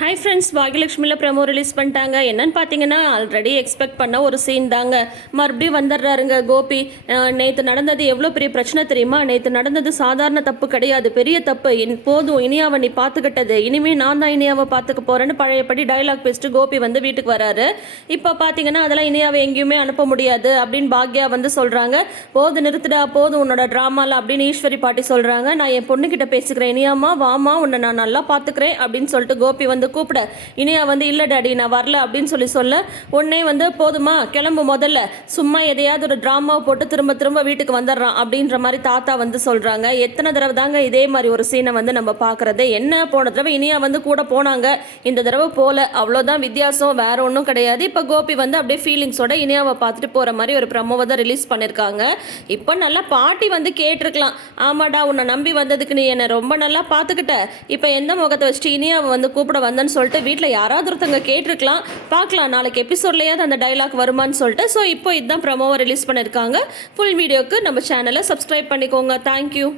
Hi friends பாகியலட்சுமியில் promo release பண்ணிட்டாங்க. என்னன்னு பார்த்தீங்கன்னா ஆல்ரெடி எக்ஸ்பெக்ட் பண்ண ஒரு சீன் தாங்க. மறுபடியும் வந்துடுறாருங்க கோபி. நேற்று நடந்தது எவ்வளோ பெரிய பிரச்சனை தெரியுமா? நேற்று நடந்தது சாதாரண தப்பு கிடையாது. பெரிய தப்பு. இன் போதும் இனியாவை நீ பார்த்துக்கிட்டது இனிமேல் நான் தான் இனியாவை பார்த்துக்க போகிறேன்னு பழையபடி டயலாக் பேசிட்டு கோபி வந்து வீட்டுக்கு வராரு. இப்போ பார்த்தீங்கன்னா அதெல்லாம் இனியாவை எங்கேயுமே அனுப்ப முடியாது அப்படின்னு பாக்யா வந்து சொல்கிறாங்க போது நிறுத்துடா போதும் உன்னோட ட்ராமாவில் அப்படின்னு ஈஸ்வரி பாட்டி சொல்கிறாங்க நான் என் பொண்ணுக்கிட்ட பேசிக்கிறேன். இனியாமா வாமா உன்னை நான் நல்லா பார்த்துக்கிறேன் அப்படின்னு சொல்லிட்டு கோபி வந்து கூப்பிட. இனியா வந்து இல்லை டாடி நான் வரல அப்படின்னு சொல்லி சொல்ல உடனே வந்து போதுமா கிளம்பு முதல்ல. சும்மா எதையாவது ஒரு ட்ராமாவை போட்டு திரும்ப திரும்ப வீட்டுக்கு வந்துடுறான் அப்படின்ற மாதிரி தாத்தா வந்து சொல்கிறாங்க எத்தனை தடவை தாங்க இதே மாதிரி ஒரு சீனை வந்து நம்ம பார்க்குறது என்ன போன தடவை இனியா வந்து கூட போனாங்க? இந்த தடவை போல. அவ்வளோதான் வித்தியாசம் வேற ஒன்றும் கிடையாது. இப்போ கோபி வந்து அப்படியே ஃபீலிங்ஸோட இனியாவை பார்த்துட்டு போகிற மாதிரி ஒரு ப்ரமோவை தான் ரிலீஸ் பண்ணியிருக்காங்க இப்போ நல்லா பாட்டி வந்து கேட்டிருக்கலாம். ஆமாடா உன்னை நம்பி வந்ததுக்கு நீ என்னை ரொம்ப நல்லா பார்த்துக்கிட்ட இப்போ எந்த முகத்தை வச்சுட்டு இனியாவை வந்து கூப்பிட வந்தேன்னு சொல்லிட்டு வீட்டில் யாராவது ஒருத்தவங்க கேட்டிருக்கலாம். பார்க்கலாம். நாளைக்கு எபிசோட்லேயாவது அந்த டைலாக் வருமான்னு சொல்லிட்டு. ஸோ இப்போ இதுதான் ப்ரமோவை ரிலீஸ் பண்ணியிருக்காங்க ஃபுல் வீடியோக்கு நம்ம சேனலை சப்ஸ்கிரைப் பண்ணிக்கோங்க. தேங்க்யூ